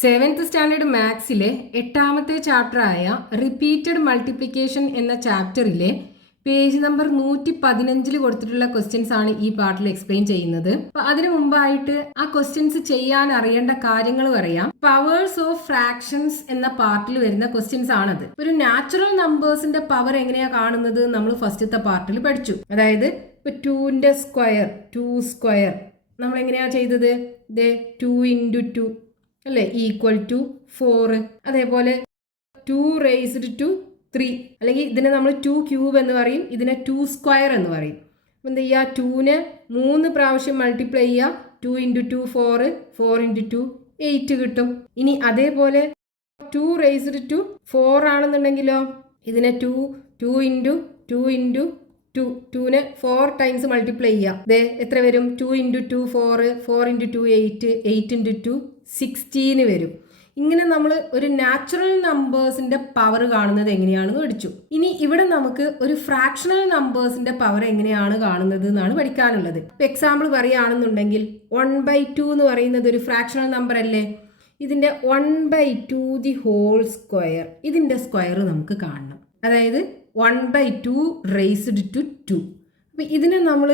Seventh standard മാത്സിലെ 8ാമത്തെ ചാപ്റ്ററായ repeated multiplication എന്ന ചാപ്റ്ററിലെ page number 115 കൊടുത്തിട്ടുള്ള questions ആണ് ഈ പാർട്ടിൽ എക്സ്പ്ലെയിൻ ചെയ്യുന്നത്. അപ്പൊ അതിനു മുമ്പായിട്ട് ആ ക്വസ്റ്റ്യൻസ് ചെയ്യാൻ അറിയേണ്ട കാര്യങ്ങൾ പറയാം. പവേഴ്സ് ഓഫ് ഫ്രാക്ഷൻസ് എന്ന പാർട്ടിൽ വരുന്ന ക്വസ്റ്റ്യൻസ് ആണത്. ഒരു നാച്ചുറൽ നമ്പേഴ്സിന്റെ പവർ എങ്ങനെയാ കാണുന്നത് നമ്മൾ ഫസ്റ്റത്തെ പാർട്ടിൽ പഠിച്ചു. അതായത് ഇപ്പൊ 2ന്റെ സ്ക്വയർ 2 സ്ക്വയർ നമ്മൾ എങ്ങനെയാ ചെയ്തത്? 2 × 2 അല്ലേ ഈക്വൽ ടു 4. അതേപോലെ 2 റേസ്ഡ് ടു 3 അല്ലെങ്കിൽ ഇതിനെ നമ്മൾ 2 ക്യൂബ് എന്ന് പറയും, ഇതിനെ 2 സ്ക്വയർ എന്ന് പറയും. അപ്പം എന്ത് ചെയ്യുക? 2നെ 3 പ്രാവശ്യം മൾട്ടിപ്ലൈ ചെയ്യുക. 2 × 2 4, 4 × 2 8 കിട്ടും. ഇനി അതേപോലെ 2 റേസ്ഡ് ടു 4 ആണെന്നുണ്ടെങ്കിലോ ഇതിനെ 2 × 2 × 2നെ 4 ടൈംസ് മൾട്ടിപ്ലൈ ചെയ്യുക. എത്ര വരും? 2 × 2 4, 4 × 2 8, 8 × 2 16 വരും. ഇങ്ങനെ നമ്മൾ ഒരു നാച്ചുറൽ നമ്പേഴ്സിന്റെ പവർ കാണുന്നത് എങ്ങനെയാണെന്ന് പഠിച്ചു. ഇനി ഇവിടെ നമുക്ക് ഒരു ഫ്രാക്ഷണൽ നമ്പേഴ്സിന്റെ പവർ എങ്ങനെയാണ് കാണുന്നത് എന്നാണ് പഠിക്കാനുള്ളത്. ഇപ്പൊ എക്സാമ്പിൾ പറയുകയാണെന്നുണ്ടെങ്കിൽ 1/2 എന്ന് പറയുന്നത് ഒരു ഫ്രാക്ഷണൽ നമ്പർ അല്ലേ? ഇതിന്റെ 1/2 ദി ഹോൾ സ്ക്വയർ, ഇതിന്റെ സ്ക്വയർ നമുക്ക് കാണണം. അതായത് 1/2 റേസ്ഡ് ടു 2. അപ്പൊ ഇതിനെ നമ്മൾ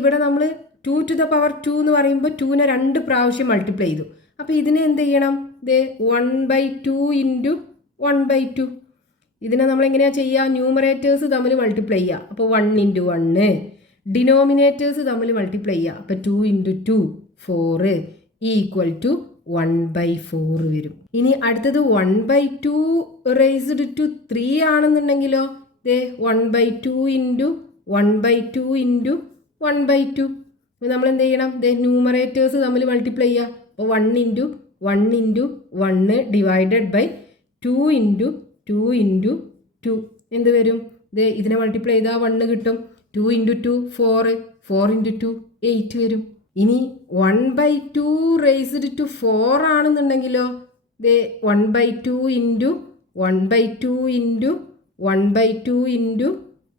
ഇവിടെ നമ്മൾ 2 to the power 2 എന്ന് പറയുമ്പോൾ 2നെ 2 പ്രാവശ്യം മൾട്ടിപ്ലൈ ചെയ്തു. അപ്പോൾ ഇതിനെ എന്ത് ചെയ്യണം? 1/2 × 1/2. ഇതിനെ നമ്മൾ എങ്ങനെയാണ് ചെയ്യുക? ന്യൂമറേറ്റേഴ്സ് തമ്മിൽ മൾട്ടിപ്ലൈ ചെയ്യുക. അപ്പോൾ 1 × 1. ഡിനോമിനേറ്റേഴ്സ് തമ്മിൽ മൾട്ടിപ്ലൈ ചെയ്യുക. അപ്പോൾ 2 × 2 4 ഈക്വൽ ടു 1/4 വരും. ഇനി അടുത്തത് 1/2 റേസ്ഡ് ടു 3 ആണെന്നുണ്ടെങ്കിലോ 1/2 × 1/2 × 1/2. അപ്പോൾ നമ്മൾ എന്ത് ചെയ്യണം? ന്യൂമറേറ്റേഴ്സ് തമ്മിൽ മൾട്ടിപ്ലൈ ചെയ്യുക. അപ്പോൾ 1 × 1 × 1 ഡിവൈഡഡ് ബൈ 2 × 2 × 2 എന്ത് വരും? ഇതിനെ മൾട്ടിപ്ലൈ ചെയ്താൽ 1 കിട്ടും. 2 × 2 4, 4 × 2 8 വരും. ഇനി 1/2 റേസ്ഡ് ടു 4 ആണെന്നുണ്ടെങ്കിലോ 1/2 × 1/2 × 1/2 ×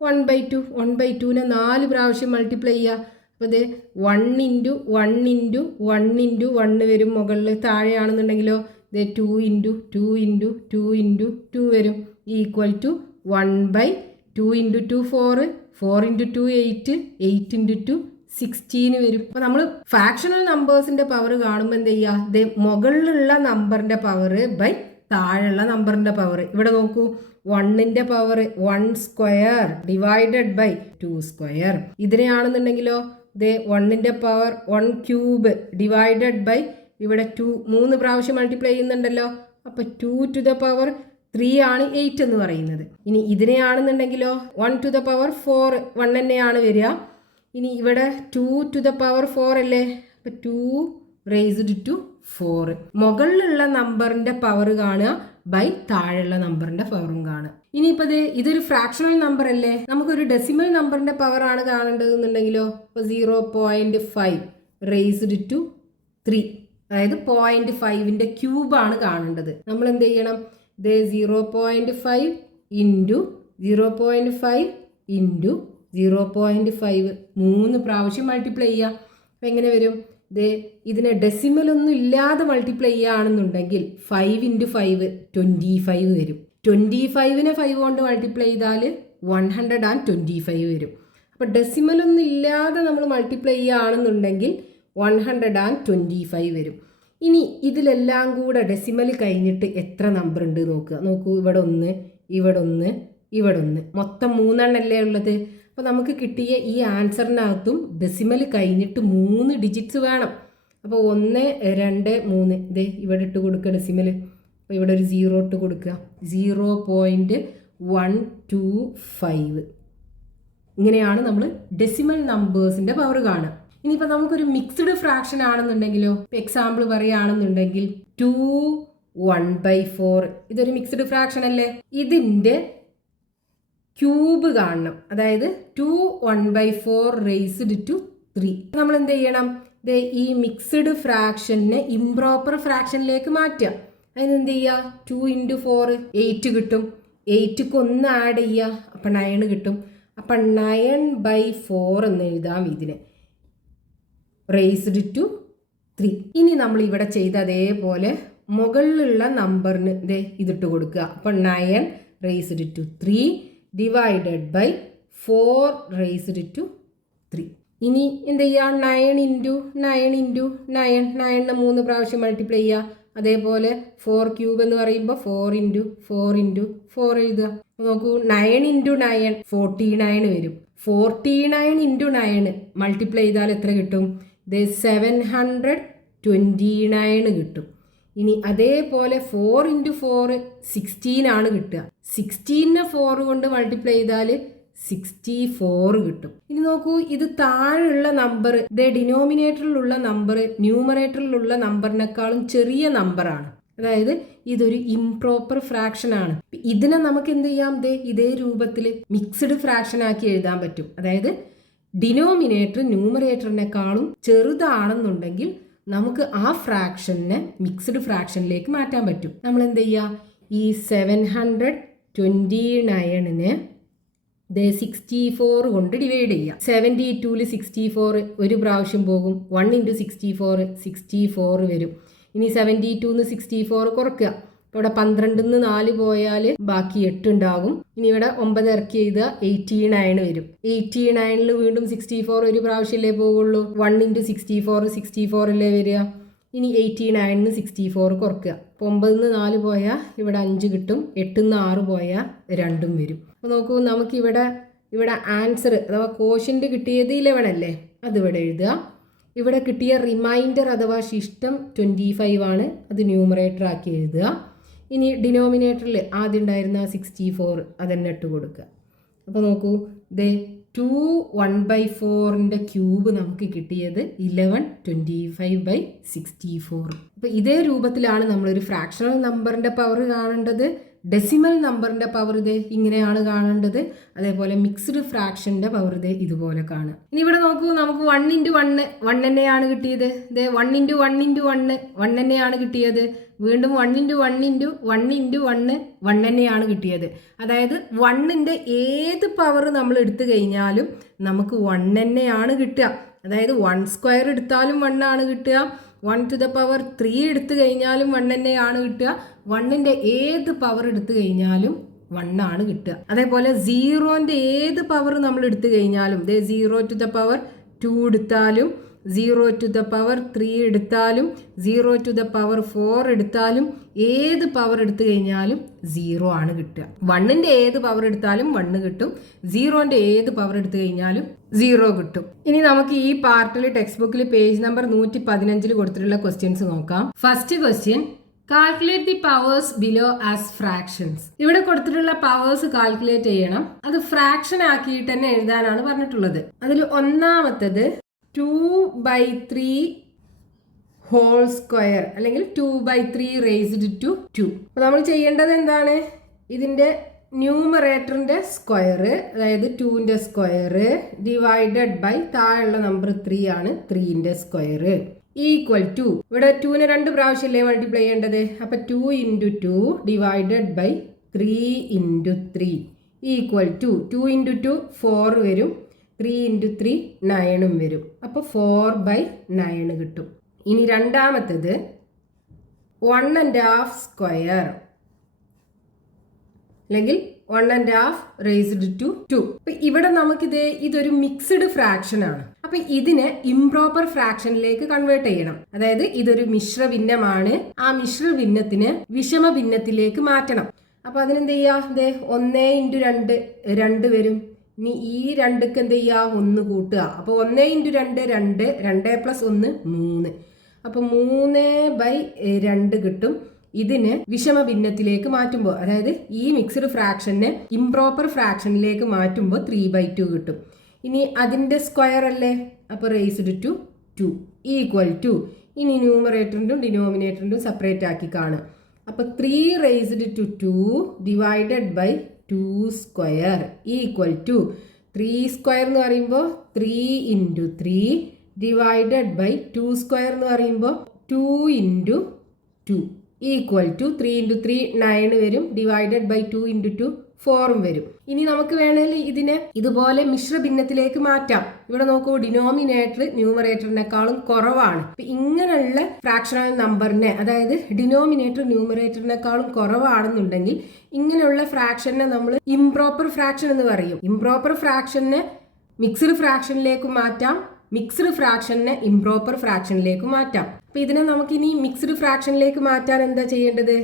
1/2. 1/2നെ 4 പ്രാവശ്യം മൾട്ടിപ്ലൈ ചെയ്യുക. അപ്പോൾ 1 × 1 × 1 × 1 വരും. മുകളിൽ താഴെയാണെന്നുണ്ടെങ്കിലോ 2 × 2 × 2 × 2 വരും ഈക്വൽ ടു 1/2 × 2 4, 4 × 2 8, 8 × 2 16 വരും. അപ്പോൾ നമ്മൾ ഫ്രാക്ഷണൽ നമ്പേഴ്സിന്റെ പവർ കാണുമ്പോൾ എന്ത് ചെയ്യുക? മുകളിലുള്ള നമ്പറിന്റെ പവർ ബൈ താഴെയുള്ള നമ്പറിന്റെ പവർ. ഇവിടെ നോക്കൂ, 1ന്റെ power 1 square divided by 2 square. ഇതിനെയാണെന്നുണ്ടെങ്കിലോ 1ന്റെ പവർ 1 ക്യൂബ് ഡിവൈഡഡ് ബൈ ഇവിടെ 2 3 പ്രാവശ്യം മൾട്ടിപ്ലൈ ചെയ്യുന്നുണ്ടല്ലോ. അപ്പോൾ 2 to the power 3 ആണ് 8 എന്ന് പറയുന്നത്. ഇനി ഇതിനെയാണെന്നുണ്ടെങ്കിലോ 1 to the power 4 1 തന്നെയാണ് വരിക. ഇനി ഇവിടെ 2 to the power 4 അല്ലേ? അപ്പോൾ 2 റേസ്ഡ് ടു 4. മുകളിലുള്ള നമ്പറിന്റെ പവർ കാണുക ബൈ താഴെയുള്ള നമ്പറിന്റെ പവറും കാണുക. ഇനിയിപ്പോൾ ഇതൊരു ഫ്രാക്ഷണൽ നമ്പർ അല്ലേ? നമുക്കൊരു ഡെസിമൽ നമ്പറിന്റെ പവർ ആണ് കാണേണ്ടതെന്നുണ്ടെങ്കിലോ ഇപ്പോൾ 0.5 റേസ്ഡ് ടു 3, അതായത് 0.5ന്റെ ക്യൂബാണ് കാണേണ്ടത്. നമ്മൾ എന്ത് ചെയ്യണം? 0.5 × 0.5 × 0.5 3 പ്രാവശ്യം മൾട്ടിപ്ലൈ ചെയ്യുക. അപ്പം എങ്ങനെ വരും? ഇതിനെ ഡെസിമൽ ഒന്നും ഇല്ലാതെ മൾട്ടിപ്ലൈ ചെയ്യുകയാണെന്നുണ്ടെങ്കിൽ 5 × 5 25 വരും. 25നെ 5 കൊണ്ട് മൾട്ടിപ്ലൈ ചെയ്താൽ 125 വരും. അപ്പോൾ ഡെസിമൽ ഒന്നും ഇല്ലാതെ നമ്മൾ മൾട്ടിപ്ലൈ ചെയ്യുകയാണെന്നുണ്ടെങ്കിൽ 125 വരും. ഇനി ഇതിലെല്ലാം കൂടെ ഡെസിമൽ കഴിഞ്ഞിട്ട് എത്ര നമ്പർ ഉണ്ട് നോക്കൂ. ഇവിടെ 1, ഇവിടെ 1, ഇവിടെ 1, മൊത്തം 3 എണ്ണല്ലേ ഉള്ളത്. അപ്പോൾ നമുക്ക് കിട്ടിയ ഈ ആൻസറിനകത്തും ഡെസിമൽ കഴിഞ്ഞിട്ട് 3 ഡിജിറ്റ്സ് വേണം. അപ്പോൾ 1 2 3 ഇവിടെ ഇട്ട് കൊടുക്കുക ഡെസിമൽ. അപ്പോൾ ഇവിടെ ഒരു 0 ഇട്ട് കൊടുക്കുക. 0.125. ഇങ്ങനെയാണ് നമ്മൾ ഡെസിമൽ നമ്പേഴ്സിൻ്റെ പവർ കാണുക. ഇനിയിപ്പോൾ നമുക്കൊരു മിക്സ്ഡ് ഫ്രാക്ഷൻ ആണെന്നുണ്ടെങ്കിലോ, ഇപ്പോൾ എക്സാമ്പിൾ പറയുകയാണെന്നുണ്ടെങ്കിൽ 2 1/4 ഇതൊരു മിക്സ്ഡ് ഫ്രാക്ഷൻ അല്ലേ? ഇതിൻ്റെ ക്യൂബ് കാണണം. അതായത് 2 1/4 റേസ്ഡ് ടു 3. നമ്മൾ എന്ത് ചെയ്യണം? ഈ മിക്സ്ഡ് ഫ്രാക്ഷനെ ഇംപ്രോപ്പർ ഫ്രാക്ഷനിലേക്ക് മാറ്റുക. അതിനെന്ത് ചെയ്യുക? 2 × 4 8 കിട്ടും. 8ക്ക് 1 ആഡ് ചെയ്യുക. അപ്പം 9 കിട്ടും. അപ്പം 9/4 എന്ന് എഴുതാം ഇതിനെ റേസ്ഡ് ടു 3. ഇനി നമ്മൾ ഇവിടെ ചെയ്ത അതേപോലെ മുകളിലുള്ള നമ്പറിന് ഇതിട്ട് കൊടുക്കുക. അപ്പം 9 raised to 3 divided by 4 raised to 3. ഇനി എന്ത് ചെയ്യുക? 9 ഇൻറ്റു 9 ഇൻറ്റു 9 9നെ 3 പ്രാവശ്യം മൾട്ടിപ്ലൈ ചെയ്യുക. അതേപോലെ 4 ക്യൂബ് എന്ന് പറയുമ്പോൾ 4 ഇൻറ്റു 4 ഇൻറ്റു 4 എഴുതുക. നോക്കൂ, 9 ഇൻറ്റു 9 49 വരും. 49 ഇൻറ്റു 9 മൾട്ടിപ്ലൈ ചെയ്താൽ എത്ര കിട്ടും? 729 കിട്ടും. ഇനി അതേപോലെ 4 ഇൻറ്റു 4 16 ആണ് കിട്ടുക. 16നെ 4 കൊണ്ട് മൾട്ടിപ്ലൈ ചെയ്താൽ 64 കിട്ടും. ഇനി നോക്കൂ, ഇത് താഴെയുള്ള നമ്പർ ഡിനോമിനേറ്ററിലുള്ള നമ്പർ ന്യൂമറേറ്ററിലുള്ള നമ്പറിനേക്കാളും ചെറിയ നമ്പറാണ്. അതായത് ഇതൊരു ഇംപ്രോപ്പർ ഫ്രാക്ഷൻ ആണ്. ഇതിനെ നമുക്ക് എന്ത് ചെയ്യാം? ഇതേ രൂപത്തിൽ മിക്സ്ഡ് ഫ്രാക്ഷൻ ആക്കി എഴുതാൻ പറ്റും. അതായത് ഡിനോമിനേറ്റർ ന്യൂമറേറ്ററിനേക്കാളും ചെറുതാണെന്നുണ്ടെങ്കിൽ നമുക്ക് ആ ഫ്രാക്ഷനെ മിക്സ്ഡ് ഫ്രാക്ഷനിലേക്ക് മാറ്റാൻ പറ്റും. നമ്മൾ എന്ത് ചെയ്യുക? ഈ 729നെ 64 കൊണ്ട് ഡിവൈഡ് ചെയ്യുക. 72ൽ 64 ഒരു പ്രാവശ്യം പോകും. 1 ഇൻറ്റു 64 വരും. ഇനി 72ന്ന് 64 കുറയ്ക്കുക. ഇവിടെ 12ന്ന് 4 പോയാൽ ബാക്കി 8 ഉണ്ടാകും. ഇനി ഇവിടെ 9 ഇറക്കി എഴുതുക, 89 വരും. 89ൽ വീണ്ടും 64 ഒരു പ്രാവശ്യമല്ലേ പോകുള്ളൂ. 1 ഇൻറ്റു 64 അല്ലേ വരിക. ഇനി 89ന്ന് 64 കുറയ്ക്കുക. അപ്പോൾ 9ന്ന് 4 പോയാൽ ഇവിടെ 5 കിട്ടും. 8ന്ന് 6 പോയാൽ 2 വരും. അപ്പോൾ നോക്കൂ, നമുക്കിവിടെ ആൻസർ അഥവാ കോഷ്യൻ്റ് കിട്ടിയത് 11 അല്ലേ, അതിവിടെ എഴുതുക. ഇവിടെ കിട്ടിയ റിമൈൻഡർ അഥവാ ശിഷ്ടം 25 ആണ്. അത് ന്യൂമറേറ്റർ ആക്കി എഴുതുക. ഇനി ഡിനോമിനേറ്ററിൽ ആദ്യം ഉണ്ടായിരുന്ന 64 അതെന്നെ ഇട്ട് കൊടുക്കുക. അപ്പോൾ നോക്കൂ, 2 1/4ൻ്റെ ക്യൂബ് നമുക്ക് കിട്ടിയത് 11 25/64. അപ്പോൾ ഇതേ രൂപത്തിലാണ് നമ്മളൊരു ഫ്രാക്ഷണൽ നമ്പറിൻ്റെ പവർ കാണേണ്ടത്. ഡെസിമൽ നമ്പറിൻ്റെ പവർ ഇങ്ങനെയാണ് കാണേണ്ടത്. അതേപോലെ മിക്സ്ഡ് ഫ്രാക്ഷൻ്റെ പവർ ഇതുപോലെ കാണുക. ഇനി ഇവിടെ നോക്കൂ, നമുക്ക് 1 ഇൻറ്റു 1 തന്നെയാണ് കിട്ടിയത്. 1 ഇൻറ്റു 1 ഇൻറ്റു 1 തന്നെയാണ് കിട്ടിയത്. വീണ്ടും 1 ഇൻറ്റു 1 ഇൻറ്റു 1 ഇൻറ്റു 1 തന്നെയാണ് കിട്ടിയത്. അതായത് 1ൻ്റെ ഏത് പവർ നമ്മൾ എടുത്തു കഴിഞ്ഞാലും നമുക്ക് 1 തന്നെയാണ് കിട്ടുക. അതായത് 1 സ്ക്വയർ എടുത്താലും 1 ആണ് കിട്ടുക. 1 to the power 3 എടുത്തു കഴിഞ്ഞാലും 1 തന്നെയാണ് കിട്ടുക. 1ൻ്റെ ഏത് പവർ എടുത്തു കഴിഞ്ഞാലും 1 ആണ് കിട്ടുക. അതേപോലെ 0ൻ്റെ ഏത് പവർ നമ്മൾ എടുത്തു കഴിഞ്ഞാലും 0 to the power 2 എടുത്താലും 0 to the power 3 എടുത്താലും 0 to the power 4 എടുത്താലും ഏത് പവർ എടുത്തു കഴിഞ്ഞാലും 0 ആണ് കിട്ടുക. 1ൻ്റെ ഏത് പവർ എടുത്താലും 1 കിട്ടും. 0ൻ്റെ ഏത് പവർ എടുത്തു കഴിഞ്ഞാലും 0 കിട്ടും. ഇനി നമുക്ക് ഈ പാർട്ടിൽ ടെക്സ്റ്റ് ബുക്കിൽ പേജ് നമ്പർ 115 കൊടുത്തിട്ടുള്ള ക്വസ്റ്റ്യൻസ് നോക്കാം. First question, calculate the powers below as fractions. ഇവിടെ കൊടുത്തിട്ടുള്ള പവേഴ്സ് കാൽക്കുലേറ്റ് ചെയ്യണം. അത് ഫ്രാക്ഷൻ ആക്കിയിട്ട് തന്നെ എഴുതാനാണ് പറഞ്ഞിട്ടുള്ളത്. അതിൽ ഒന്നാമത്തത് 2/3 ഹോൾ സ്ക്വയർ അല്ലെങ്കിൽ 2/3 റേസ്ഡ് ടു 2. അപ്പോൾ നമ്മൾ ചെയ്യേണ്ടത് എന്താണ്? ഇതിൻ്റെ ന്യൂമറേറ്ററിൻ്റെ സ്ക്വയർ, അതായത് 2ൻ്റെ സ്ക്വയർ ഡിവൈഡഡ് ബൈ താഴെയുള്ള നമ്പർ 3 ആണ്, 3ൻ്റെ സ്ക്വയർ ഈക്വൽ ടു, ഇവിടെ 2നെ 2 പ്രാവശ്യമല്ലേ മൾട്ടിപ്ലൈ ചെയ്യേണ്ടത്. അപ്പം 2 into 2 divided by 3 into 3 equal to 2 into 2 4 വരും. 3 ഇൻറ്റു 3 9 വരും. അപ്പോൾ 4/9 കിട്ടും. ഇനി രണ്ടാമത്തത് 1.5 സ്ക്വയർ അല്ലെങ്കിൽ 1.5 റേസ്ഡ് ടു 2. അപ്പൊ ഇവിടെ ഇതൊരു മിക്സ്ഡ് ഫ്രാക്ഷൻ ആണ്. അപ്പൊ ഇതിനെ ഇംപ്രോപ്പർ ഫ്രാക്ഷനിലേക്ക് കൺവേർട്ട് ചെയ്യണം. അതായത് ഇതൊരു മിശ്ര ഭിന്നമാണ്. ആ മിശ്ര ഭിന്നത്തിന് വിഷമ ഭിന്നത്തിലേക്ക് മാറ്റണം. അപ്പൊ അതിനെന്ത് ചെയ്യാ? 1 ഇൻറ്റു 2 2 വരും. ഇനി ഈ 2ക്ക് എന്ത് ചെയ്യുക? 1 കൂട്ടുക. അപ്പോൾ 1 ഇൻറ്റു 2 2, 2 പ്ലസ് 1 3. അപ്പോൾ 3/2 കിട്ടും. ഇതിന് വിഷമ ഭിന്നത്തിലേക്ക് മാറ്റുമ്പോൾ, അതായത് ഈ മിക്സ്ഡ് ഫ്രാക്ഷനെ ഇംപ്രോപ്പർ ഫ്രാക്ഷനിലേക്ക് മാറ്റുമ്പോൾ 3/2 കിട്ടും. ഇനി അതിൻ്റെ സ്ക്വയർ അല്ലേ, അപ്പോൾ റേസ്ഡ് ടു 2 ഈക്വൽ ടു, ഇനി ന്യൂമറേറ്ററിൻ്റെയും ഡിനോമിനേറ്ററിൻ്റെയും സെപ്പറേറ്റ് ആക്കി കാണുക. അപ്പോൾ 3 raised to 2 divided by 2 square equal to 3 square എന്ന് പറയുമ്പോൾ 3 ഇൻറ്റു 3 ഡിവൈഡഡ് ബൈ 2 സ്ക്വയർ എന്ന് പറയുമ്പോൾ 2 ഇൻറ്റു 2 ഈക്വൽ ടു 3 ഇൻറ്റു 3 9 വരും. ഡിവൈഡഡ് ബൈ 2 ഇൻറ്റു 2 4 വരും. ഇനി നമുക്ക് വേണമെങ്കിൽ ഇതിനെ ഇതുപോലെ മിശ്ര ഭിന്നത്തിലേക്ക് മാറ്റാം. ഇവിടെ നോക്കൂ, ഡിനോമിനേറ്റർ ന്യൂമറേറ്ററിനേക്കാളും കുറവാണ്. അപ്പൊ ഇങ്ങനെയുള്ള ഫ്രാക്ഷണൽ നമ്പറിനെ, അതായത് ഡിനോമിനേറ്റർ ന്യൂമറേറ്ററിനേക്കാളും കുറവാണെന്നുണ്ടെങ്കിൽ ഇങ്ങനെയുള്ള ഫ്രാക്ഷനെ നമ്മൾ ഇംപ്രോപ്പർ ഫ്രാക്ഷൻ എന്ന് പറയും. ഇംപ്രോപ്പർ ഫ്രാക്ഷനെ മിക്സ്ഡ് ഫ്രാക്ഷനിലേക്ക് മാറ്റാം, മിക്സ്ഡ് ഫ്രാക്ഷനെ ഇംപ്രോപ്പർ ഫ്രാക്ഷനിലേക്ക് മാറ്റാം. അപ്പൊ ഇതിനെ നമുക്ക് ഇനി മിക്സ്ഡ് ഫ്രാക്ഷനിലേക്ക് മാറ്റാൻ എന്താ ചെയ്യേണ്ടത്?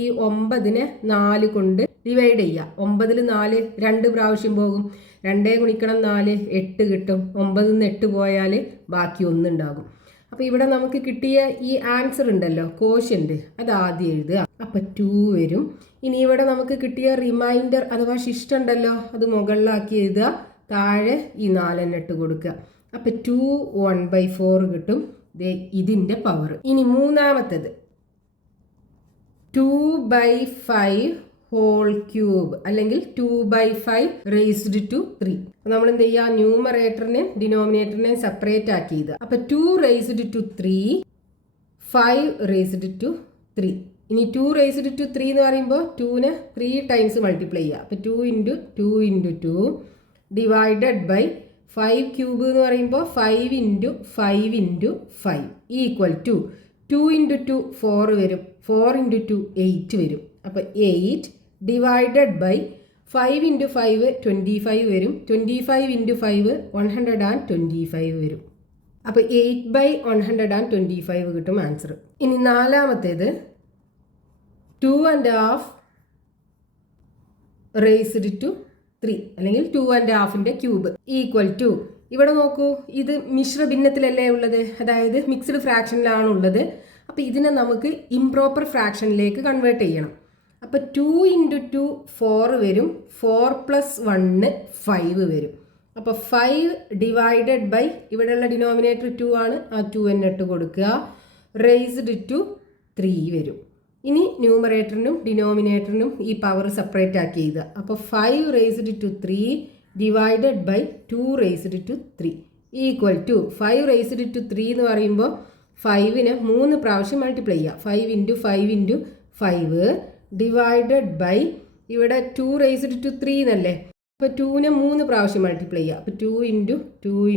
ഈ 9നെ 4 കൊണ്ട് ഡിവൈഡ് ചെയ്യാം. 9ൽ 4 2 പ്രാവശ്യം പോകും. 2 ഗുണിക്കണം 4 8 കിട്ടും. 9ൽ നിന്ന് 8 പോയാൽ ബാക്കി 1 ഉണ്ടാകും. അപ്പൊ ഇവിടെ നമുക്ക് കിട്ടിയ ഈ ആൻസർ ഉണ്ടല്ലോ, കോഷ്യന്റ്, അത് ആദ്യം എഴുതുക. അപ്പൊ 2 വരും. ഇനി ഇവിടെ നമുക്ക് കിട്ടിയ റിമൈൻഡർ അഥവാ ശിഷ്ടം ഉണ്ടല്ലോ, അത് മുകളിലാക്കി എഴുതുക. താഴെ ഈ 4 ഇട്ട് കൊടുക്കുക. അപ്പൊ 2 1/4 കിട്ടും. ഇതിന്റെ പവർ. ഇനി മൂന്നാമത്തേത് 2/5 ഹോൾ ക്യൂബ് അല്ലെങ്കിൽ 2/5 റേസ്ഡ് ടു 3. നമ്മൾ എന്ത് ചെയ്യാം? ന്യൂമറേറ്ററിനെ ഡിനോമിനേറ്ററിനെ സെപ്പറേറ്റ് ആക്കി ഇത്. അപ്പൊ 2 റേസ്ഡ് ടു 3, 5 റേസ്ഡ് ടു 3. ഇനി 2 റേസ്ഡ് ടു 3 എന്ന് പറയുമ്പോൾ 2നെ 3 ടൈംസ് മൾട്ടിപ്ലൈ ചെയ്യുക. അപ്പൊ 2 × 2 × 2 ഡിവൈഡഡ് ബൈ 5 ക്യൂബ് എന്ന് പറയുമ്പോൾ 5 × 5 × 5 ഈക്വൽ ടു 2 × 2 4 വരും. 4 × 2 8 വരും. അപ്പോൾ 8 ഡിവൈഡഡ് ബൈ 5 × 5 25 വരും. 25 × 5 125 വരും. അപ്പോൾ 8/125 കിട്ടും ആൻസർ. ഇനി നാലാമത്തേത് 2.5 റേസ്ഡ് ടു 3 അല്ലെങ്കിൽ 2.5ന്റെ ക്യൂബ് ഈക്വൽ ടു, ഇവിടെ നോക്കൂ, ഇത് മിശ്ര ഭിന്നത്തിലല്ലേ ഉള്ളത്, അതായത് മിക്സ്ഡ് ഫ്രാക്ഷനിലാണ് ഉള്ളത്. അപ്പോൾ ഇതിനെ നമുക്ക് ഇംപ്രോപ്പർ ഫ്രാക്ഷനിലേക്ക് കൺവേർട്ട് ചെയ്യണം. അപ്പോൾ 2 × 2 4 വരും. 4 + 1 5 വരും. അപ്പോൾ 5 ഡിവൈഡഡ് ബൈ, ഇവിടെയുള്ള ഡിനോമിനേറ്റർ 2 ആണ്, ആ 2 തന്നെ ഇട്ട് കൊടുക്കുക. റേസ്ഡ് ടു 3 വരും. ഇനി ന്യൂമറേറ്ററിനും ഡിനോമിനേറ്ററിനും ഈ പവർ സെപ്പറേറ്റ് ആക്കി എഴുതുക. അപ്പോൾ 5 raised to 3 divided by 2 raised to 3 equal to 5 raised to 3 എന്ന് പറയുമ്പോൾ 5നെ 3 പ്രാവശ്യം മൾട്ടിപ്ലൈ ചെയ്യുക. 5 × 5 × 5 ഡിവൈഡഡ് ബൈ, ഇവിടെ 2 റേസ്ഡ് ടു 3 എന്നല്ലേ, അപ്പോൾ 2നെ 3 പ്രാവശ്യം മൾട്ടിപ്ലൈ ചെയ്യുക. അപ്പോൾ 2 × 2 ×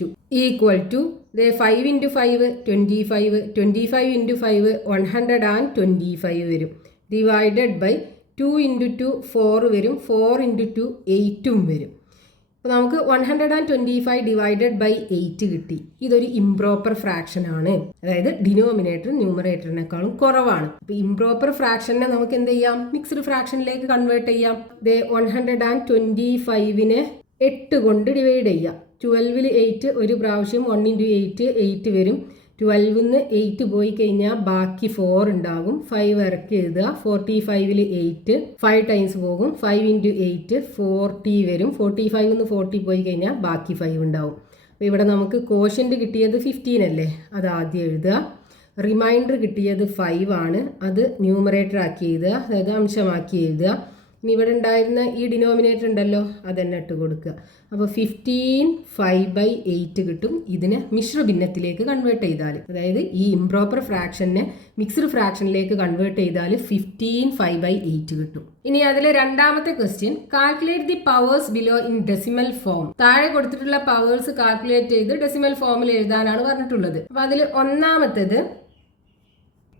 2 ഈക്വൽ ടു 5 × 5 25, 25 × 5 125 വരും. ഡിവൈഡഡ് ബൈ 2 × 2 4 വരും. 4 × 2 8 വരും. അപ്പോൾ നമുക്ക് 125 ഡിവൈഡഡ് ബൈ 8 കിട്ടി. ഇതൊരു ഇംപ്രോപ്പർ ഫ്രാക്ഷൻ ആണ്, അതായത് ഡിനോമിനേറ്റർ ന്യൂമറേറ്ററിനേക്കാളും കുറവാണ്. അപ്പോൾ ഇംപ്രോപ്പർ ഫ്രാക്ഷനെ നമുക്ക് എന്ത് ചെയ്യാം? മിക്സ്ഡ് ഫ്രാക്ഷനിലേക്ക് കൺവേർട്ട് ചെയ്യാം. 125നെ 8 കൊണ്ട് ഡിവൈഡ് ചെയ്യാം. 12ൽ 8 ഒരു പ്രാവശ്യം, 1 × 8 8 വരും. 12ൽ നിന്ന് 8 പോയി കഴിഞ്ഞാൽ ബാക്കി 4 ഉണ്ടാകും. 5 ഇറക്കി എഴുതുക. 45ൽ 8 5 ടൈംസ് പോകും. 5 × 8 40 വരും. 45ൽ നിന്ന് 40 പോയി കഴിഞ്ഞാൽ ബാക്കി 5 ഉണ്ടാവും. അപ്പോൾ ഇവിടെ നമുക്ക് കോഷ്യന്റ് കിട്ടിയത് 15 അല്ലേ, അത് ആദ്യം എഴുതുക. റിമൈൻഡർ കിട്ടിയത് 5 ആണ്, അത് ന്യൂമറേറ്റർ ആക്കി എഴുതുക, അതായത് അംശമാക്കി എഴുതുക. ഇനി ഇവിടെ ഉണ്ടായിരുന്ന ഈ ഡിനോമിനേറ്റർ ഉണ്ടല്ലോ, അതെന്നെ ഇട്ട് കൊടുക്കുക. അപ്പോൾ 15 5/8 കിട്ടും. ഇതിനെ മിശ്ര ഭിന്നത്തിലേക്ക് കൺവേർട്ട് ചെയ്താൽ, അതായത് ഈ ഇംപ്രോപ്പർ ഫ്രാക്ഷനെ മിക്സ്ഡ് ഫ്രാക്ഷനിലേക്ക് കൺവേർട്ട് ചെയ്താൽ 15 5/8 കിട്ടും. ഇനി അതിൽ രണ്ടാമത്തെ question, calculate the powers below in decimal form. താഴെ കൊടുത്തിട്ടുള്ള പവേഴ്സ് കാൽക്കുലേറ്റ് ചെയ്ത് ഡെസിമൽ ഫോമിൽ എഴുതാനാണ് പറഞ്ഞിട്ടുള്ളത്. അപ്പോൾ അതിൽ ഒന്നാമത്തേത്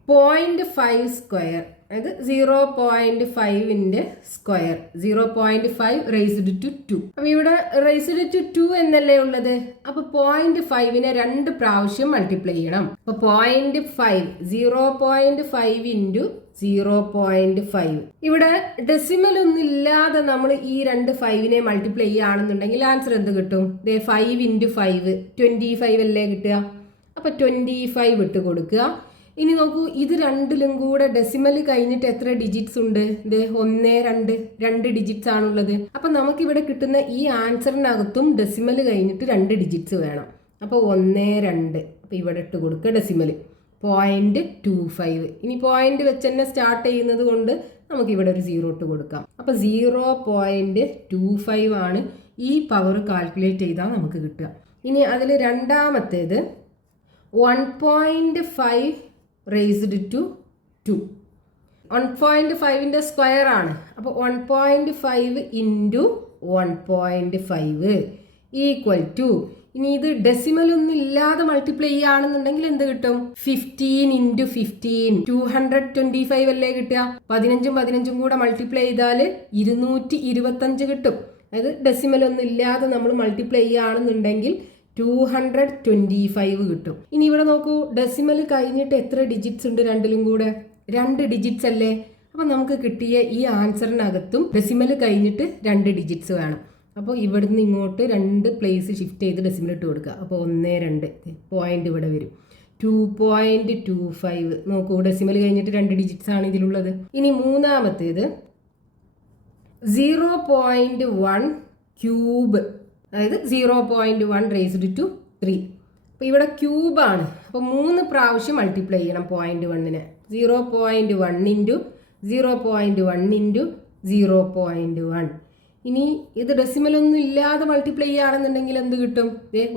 0.5 സ്ക്വയർ, അതായത് 0.5ന്റെ സ്ക്വയർ, 0.5 റേസ്ഡ് ടു 2. അപ്പോൾ ഇവിടെ റേസ്ഡ് ടു 2 എന്നല്ലേ ഉള്ളത്. അപ്പോൾ 0.5നെ 2 പ്രാവശ്യം മൾട്ടിപ്ലൈ ചെയ്യണം. അപ്പോൾ 0.5 0.5 × 0.5. ഇവിടെ ഡെസിമൽ ഒന്നും ഇല്ലാതെ നമ്മൾ ഈ 2 5നെ മൾട്ടിപ്ലൈ ചെയ്യുകയാണെന്നുണ്ടെങ്കിൽ ആൻസർ എന്ത് കിട്ടും? 5 × 5 25 അല്ലേ കിട്ടുക. അപ്പോൾ 25 ഇട്ട് കൊടുക്കുക. ഇനി നോക്കൂ, ഇത് രണ്ടിലും കൂടെ ഡെസിമൽ കഴിഞ്ഞിട്ട് എത്ര ഡിജിറ്റ്സ് ഉണ്ട്? 1 2 ഡിജിറ്റ്സ് ആണുള്ളത്. അപ്പം നമുക്കിവിടെ കിട്ടുന്ന ഈ ആൻസറിനകത്തും ഡെസിമൽ കഴിഞ്ഞിട്ട് 2 ഡിജിറ്റ്സ് വേണം. അപ്പോൾ 1 2, അപ്പോൾ ഇവിടെ ഇട്ട് കൊടുക്കുക ഡെസിമൽ 0.25. ഇനി പോയിന്റ് വെച്ച് തന്നെ സ്റ്റാർട്ട് ചെയ്യുന്നത് കൊണ്ട് നമുക്കിവിടെ ഒരു 0 ഇട്ട് കൊടുക്കാം. അപ്പോൾ 0.25 ആണ് ഈ പവർ കാൽക്കുലേറ്റ് ചെയ്താൽ നമുക്ക് കിട്ടുക. ഇനി അതിൽ രണ്ടാമത്തേത് 1.5 റേസ്ഡ് ടു 2. 1.5ന്റെ സ്ക്വയർ ആണ്. അപ്പോൾ 1.5 ഇൻറ്റു 1.5 ഈക്വൽ ടു, ഇനി ഇത് ഡെസിമൽ ഒന്നും ഇല്ലാതെ മൾട്ടിപ്ലൈ ചെയ്യുകയാണെന്നുണ്ടെങ്കിൽ എന്ത് കിട്ടും? 15 ഇൻറ്റു 15 225 അല്ലേ കിട്ടുക. 15 കൂടെ മൾട്ടിപ്ലൈ ചെയ്താൽ 225 കിട്ടും. അതായത് ഡെസിമൽ ഒന്നും ഇല്ലാതെ നമ്മൾ മൾട്ടിപ്ലൈ ചെയ്യുകയാണെന്നുണ്ടെങ്കിൽ 225 കിട്ടും. ഇനി ഇവിടെ നോക്കൂ, ഡെസിമൽ കഴിഞ്ഞിട്ട് എത്ര ഡിജിറ്റ്സ് ഉണ്ട് രണ്ടിലും കൂടെ? 2 ഡിജിറ്റ്സ് അല്ലേ. അപ്പം നമുക്ക് കിട്ടിയ ഈ ആൻസറിനകത്തും ഡെസിമൽ കഴിഞ്ഞിട്ട് 2 ഡിജിറ്റ്സ് വേണം. അപ്പോൾ ഇവിടുന്ന് ഇങ്ങോട്ട് 2 പ്ലേസ് ഷിഫ്റ്റ് ചെയ്ത് ഡെസിമൽ ഇട്ട് കൊടുക്കുക. അപ്പോൾ 1 2 പോയിന്റ് ഇവിടെ വരും. 2.25 നോക്കൂ, ഡെസിമൽ കഴിഞ്ഞിട്ട് 2 ഡിജിറ്റ്സ് ആണ് ഇതിലുള്ളത്. ഇനി മൂന്നാമത്തേത് 0.1 ക്യൂബ്, അതായത് 0.1 റേസ്ഡ് ടു 3. അപ്പോൾ ഇവിടെ ക്യൂബാണ്. അപ്പോൾ 3 പ്രാവശ്യം മൾട്ടിപ്ലൈ ചെയ്യണം പോയിന്റ് 1നെ. 0.1 into 0.1 into 0.1. ഇനി ഇത് ഡെസിമൽ ഒന്നും ഇല്ലാതെ മൾട്ടിപ്ലൈ ചെയ്യുകയാണെന്നുണ്ടെങ്കിൽ എന്ത് കിട്ടും?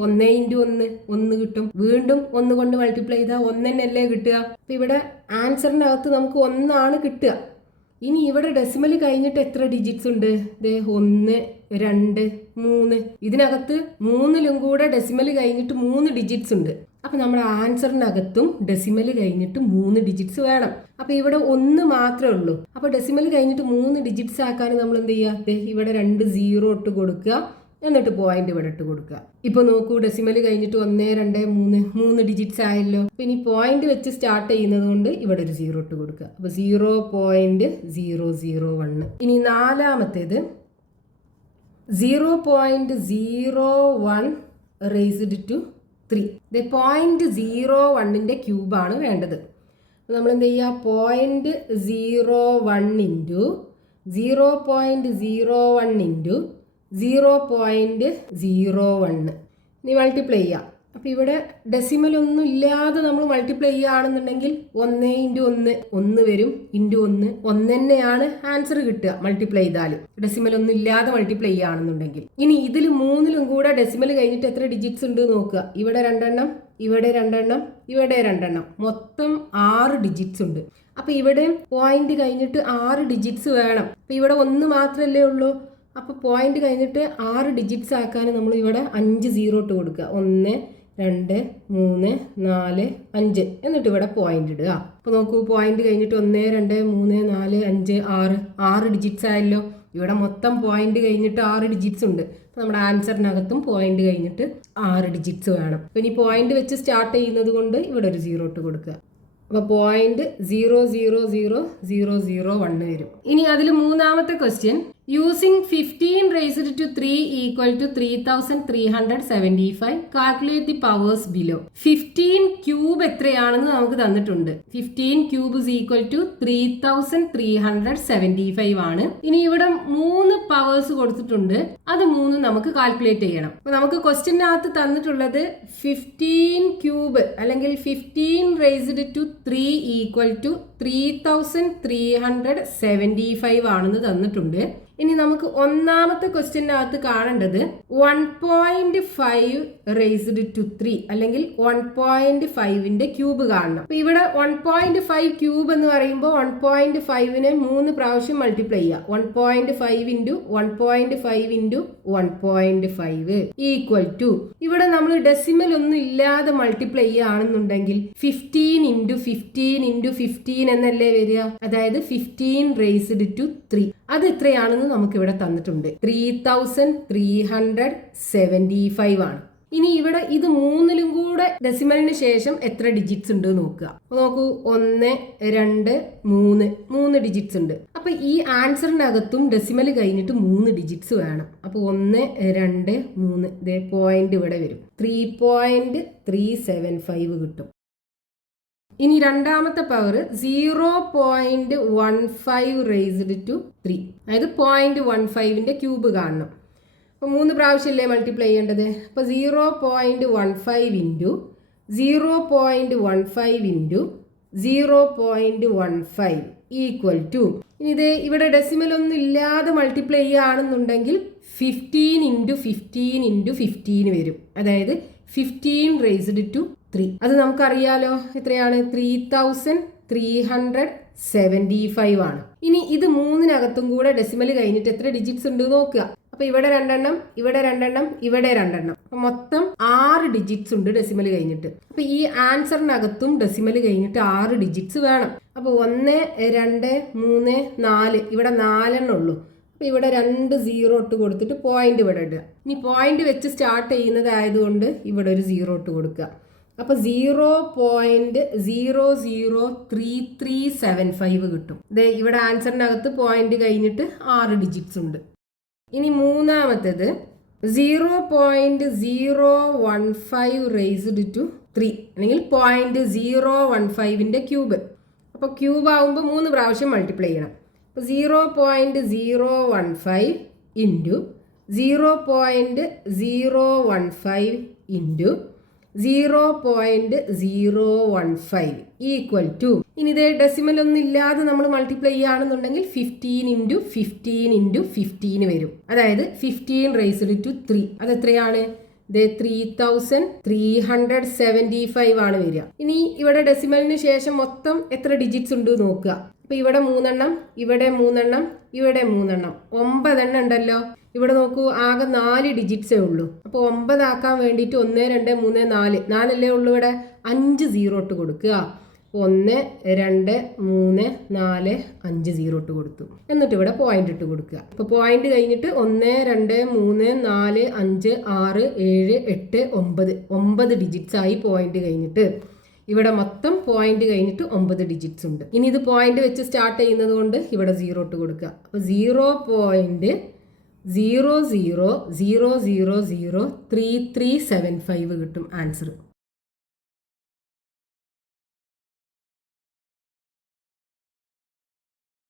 1 ഇൻറ്റു 1 കിട്ടും. വീണ്ടും 1 കൊണ്ട് മൾട്ടിപ്ലൈ ചെയ്താൽ 1 തന്നെയല്ലേ കിട്ടുക. അപ്പോൾ ഇവിടെ ആൻസറിനകത്ത് നമുക്ക് 1 ആണ് കിട്ടുക. ഇനി ഇവിടെ ഡെസിമൽ കഴിഞ്ഞിട്ട് എത്ര ഡിജിറ്റ്സ് ഉണ്ട്? 1 2 3. ഇതിനകത്ത് 3ലും കൂടെ ഡെസിമൽ കഴിഞ്ഞിട്ട് 3 ഡിജിറ്റ്സ് ഉണ്ട്. അപ്പം നമ്മുടെ ആൻസറിനകത്തും ഡെസിമൽ കഴിഞ്ഞിട്ട് 3 ഡിജിറ്റ്സ് വേണം. അപ്പം ഇവിടെ 1 മാത്രമേ ഉള്ളൂ. അപ്പോൾ ഡെസിമൽ കഴിഞ്ഞിട്ട് 3 ഡിജിറ്റ്സ് ആക്കാൻ നമ്മൾ എന്ത് ചെയ്യുക? ഇവിടെ 2 0 ഇട്ട് കൊടുക്കുക, എന്നിട്ട് പോയിന്റ് ഇവിടെ ഇട്ട് കൊടുക്കുക. ഇപ്പോൾ നോക്കൂ, ഡെസിമൽ കഴിഞ്ഞിട്ട് 1 2 3 ഡിജിറ്റ്സ് ആയല്ലോ. അപ്പം ഇനി പോയിന്റ് വെച്ച് സ്റ്റാർട്ട് ചെയ്യുന്നത് കൊണ്ട് ഇവിടെ ഒരു 0 ഇട്ട് കൊടുക്കുക. അപ്പോൾ 0.001. ഇനി നാലാമത്തേത് 0.01 റേസ്ഡ് ടു 3. 0.01ന്റെ ക്യൂബാണ് വേണ്ടത്. നമ്മൾ എന്ത് ചെയ്യുക? 0.01 ഇൻറ്റു 0.01 ഇൻറ്റു 0.01 ഇനി മൾട്ടിപ്ലൈ ചെയ്യാം. അപ്പോൾ ഇവിടെ ഡെസിമൽ ഒന്നും ഇല്ലാതെ നമ്മൾ മൾട്ടിപ്ലൈ ചെയ്യുകയാണെന്നുണ്ടെങ്കിൽ 1 ഇൻറ്റു 1 വരും, ഇൻറ്റു 1 തന്നെയാണ് ആൻസർ കിട്ടുക മൾട്ടിപ്ലൈ ചെയ്താൽ. ഡെസിമൽ ഒന്നും ഇല്ലാതെ മൾട്ടിപ്ലൈ ചെയ്യുകയാണെന്നുണ്ടെങ്കിൽ. ഇനി ഇതിൽ 3ലും കൂടെ ഡെസിമൽ കഴിഞ്ഞിട്ട് എത്ര ഡിജിറ്റ്സ് ഉണ്ട് നോക്കുക. ഇവിടെ 2 എണ്ണം, ഇവിടെ 2 എണ്ണം, ഇവിടെ 2 എണ്ണം, മൊത്തം 6 ഡിജിറ്റ്സ് ഉണ്ട്. അപ്പോൾ ഇവിടെ പോയിന്റ് കഴിഞ്ഞിട്ട് 6 ഡിജിറ്റ്സ് വേണം. അപ്പോൾ ഇവിടെ 1 മാത്രമല്ലേ ഉള്ളൂ. അപ്പോൾ പോയിന്റ് കഴിഞ്ഞിട്ട് 6 ഡിജിറ്റ്സ് ആക്കാൻ നമ്മൾ ഇവിടെ 5 0 ഇട്ട് കൊടുക്കുക. 1 2 3 4 5 എന്നിട്ട് ഇവിടെ പോയിന്റ് ഇടുക. അപ്പോൾ നോക്കൂ, പോയിന്റ് കഴിഞ്ഞിട്ട് 1 2 3 4 5 6 ഡിജിറ്റ്സ് ആയല്ലോ. ഇവിടെ മൊത്തം പോയിന്റ് കഴിഞ്ഞിട്ട് 6 ഡിജിറ്റ്സ് ഉണ്ട്. അപ്പോൾ നമ്മുടെ ആൻസറിനകത്തും പോയിന്റ് കഴിഞ്ഞിട്ട് 6 ഡിജിറ്റ്സ് വേണം. അപ്പോൾ ഇനി പോയിന്റ് വെച്ച് സ്റ്റാർട്ട് ചെയ്യുന്നത് കൊണ്ട് ഇവിടെ ഒരു 0 ഇട്ട് കൊടുക്കുക. അപ്പോൾ പോയിന്റ് 0.00001 വരും. ഇനി അതിൽ മൂന്നാമത്തെ question, using 15 raised to 3 equal to 3375 calculate the powers below. 15 cube എത്രയാണെന്ന് നമുക്ക് തന്നിട്ടുണ്ട്. 15 ക്യൂബ് ഇസ് ഈക്വൽ ടു 3375 ആണ്. ഇനി ഇവിടെ 3 പവേഴ്സ് കൊടുത്തിട്ടുണ്ട്. അത് 3 നമുക്ക് കാൽക്കുലേറ്റ് ചെയ്യണം. അപ്പൊ നമുക്ക് ക്വസ്റ്റ്യനകത്ത് തന്നിട്ടുള്ളത് 15 ക്യൂബ് അല്ലെങ്കിൽ 15 റേസ്ഡ് ടു 3 ഈക്വൽ ടു 3375 ആണെന്ന് തന്നിട്ടുണ്ട്. ഇനി നമുക്ക് ഒന്നാമത്തെ ക്വസ്റ്റ്യനകത്ത് കാണേണ്ടത് 1.5 റേസ്ഡ് ടു 3 അല്ലെങ്കിൽ 1.5ന്റെ ക്യൂബ് കാണണം. അപ്പൊ ഇവിടെ 1.5 ക്യൂബ് എന്ന് പറയുമ്പോൾ 1.5നെ 3 പ്രാവശ്യം മൾട്ടിപ്ലൈ ചെയ്യുക. 1.5 ഇൻറ്റു 1.5 ഇൻറ്റു 1.5 ഈക്വൽ ടു, ഇവിടെ നമ്മൾ ഡെസിമൽ ഒന്നും ഇല്ലാതെ മൾട്ടിപ്ലൈ ചെയ്യുകയാണെന്നുണ്ടെങ്കിൽ 15 ഇൻറ്റു 15 ഇൻറ്റു 15 എന്നല്ലേ വരിക. അതായത് 15 റേസ്ഡ് ടു 3. അത് എത്രയാണെന്ന് നമുക്ക് ഇവിടെ തന്നിട്ടുണ്ട്. 3375 ആണ്. ഇനി ഇവിടെ ഇത് 3ലും കൂടെ ഡെസിമലിന് ശേഷം എത്ര ഡിജിറ്റ്സ് ഉണ്ട് നോക്കുക. നോക്കൂ, 1 2 3 ഡിജിറ്റ്സ് ഉണ്ട്. അപ്പൊ ഈ ആൻസറിനകത്തും ഡെസിമൽ കഴിഞ്ഞിട്ട് 3 ഡിജിറ്റ്സ് വേണം. അപ്പൊ 1 2 3 പോയിന്റ് ഇവിടെ വരും. 3.375 കിട്ടും. ഇനി രണ്ടാമത്തെ പവർ 0.15 റേസ്ഡ് ടു 3, അതായത് 0.15ന്റെ ക്യൂബ് കാണണം. അപ്പോൾ 3 പ്രാവശ്യമല്ലേ മൾട്ടിപ്ലൈ ചെയ്യേണ്ടത്. അപ്പോൾ 0.15 ഇൻറ്റു 0.15 ഇൻറ്റു 0.15 ഈക്വൽ ടു, ഇനി ഇത് ഇവിടെ ഡെസിമൽ ഒന്നും ഇല്ലാതെ മൾട്ടിപ്ലൈ ചെയ്യുകയാണെന്നുണ്ടെങ്കിൽ 15 ഇൻറ്റു 15 ഇൻറ്റു 15 വരും. അതായത് 15 റേസ്ഡ് ടു 3. അത് നമുക്കറിയാലോ എത്രയാണ്? 3375 275 ആണ്. ഇനി ഇത് മൂന്നിനകത്തും കൂടെ ഡെസിമൽ കഴിഞ്ഞിട്ട് എത്ര ഡിജിറ്റ്സ് ഉണ്ട് നോക്കുക. അപ്പൊ ഇവിടെ 2 എണ്ണം, ഇവിടെ 2 എണ്ണം, ഇവിടെ 2 എണ്ണം, മൊത്തം 6 ഡിജിറ്റ്സ് ഉണ്ട് ഡെസിമൽ കഴിഞ്ഞിട്ട്. അപ്പൊ ഈ ആൻസറിനകത്തും ഡെസിമൽ കഴിഞ്ഞിട്ട് 6 ഡിജിറ്റ്സ് വേണം. അപ്പൊ 1 2 3 4 ഇവിടെ 4 എണ്ണം ഉള്ളൂ. അപ്പൊ ഇവിടെ 2 0 ഇട്ട് കൊടുത്തിട്ട് പോയിന്റ് ഇവിടെ ഇടുക. ഇനി പോയിന്റ് വെച്ച് സ്റ്റാർട്ട് ചെയ്യുന്നതായതുകൊണ്ട് ഇവിടെ ഒരു 0 ഇട്ട് കൊടുക്കുക. അപ്പൊ 0.003375 കിട്ടും. ഇവിടെ ആൻസറിനകത്ത് പോയിന്റ് കഴിഞ്ഞിട്ട് 6 ഡിജിറ്റ്സ് ഉണ്ട്. ഇനി മൂന്നാമത്തേത് 0.015 റേസ്ഡ് ടു 3 അല്ലെങ്കിൽ 0.015ന്റെ ക്യൂബ്. അപ്പോൾ ക്യൂബ് ആകുമ്പോൾ 3 പ്രാവശ്യം മൾട്ടിപ്ലൈ ചെയ്യണം. അപ്പോൾ 0.015 ഇൻറ്റു 0.015 ഇൻറ്റു 0.015 ഈക്വൽ ടു, ഇനി ഇതേ ഡെസിമൽ ഒന്നും ഇല്ലാതെ നമ്മൾ മൾട്ടിപ്ലൈ ചെയ്യുകയാണെന്നുണ്ടെങ്കിൽ 15 ഇൻറ്റു 15 ഇൻറ്റു 15 വരും. അതായത് 15 റേസ്ഡ് ടു 3. അത് എത്രയാണ്? 3375 ആണ് വരിക. ഇനി ഇവിടെ ഡെസിമലിന് ശേഷം മൊത്തം എത്ര ഡിജിറ്റ്സ് ഉണ്ട് നോക്കുക. അപ്പൊ ഇവിടെ 3 എണ്ണം, ഇവിടെ 3 എണ്ണം, ഇവിടെ 3 എണ്ണം, 9 എണ്ണം ഉണ്ടല്ലോ. ഇവിടെ നോക്കൂ, ആകെ 4 ഡിജിറ്റ്സേ ഉള്ളൂ. അപ്പോൾ 9 ആക്കാൻ വേണ്ടിയിട്ട് 1 2 3 4 4 ഉള്ളൂ. ഇവിടെ 5 0 ഇട്ട് കൊടുക്കുക. 1 2 3 4 5 0 ഇട്ട് കൊടുത്തു. എന്നിട്ട് ഇവിടെ പോയിന്റ് ഇട്ട് കൊടുക്കുക. അപ്പോൾ പോയിന്റ് കഴിഞ്ഞിട്ട് 1 2 3 4 5 6 7 8 9 9 ഡിജിറ്റ്സ് ആയി പോയിന്റ് കഴിഞ്ഞിട്ട്. ഇവിടെ മൊത്തം പോയിന്റ് കഴിഞ്ഞിട്ട് 9 ഡിജിറ്റ്സ് ഉണ്ട്. ഇനി ഇത് പോയിന്റ് വെച്ച് സ്റ്റാർട്ട് ചെയ്യുന്നത് കൊണ്ട് ഇവിടെ 0 ഇട്ട് കൊടുക്കുക. അപ്പോൾ 0.00003375 കിട്ടും ആൻസർ.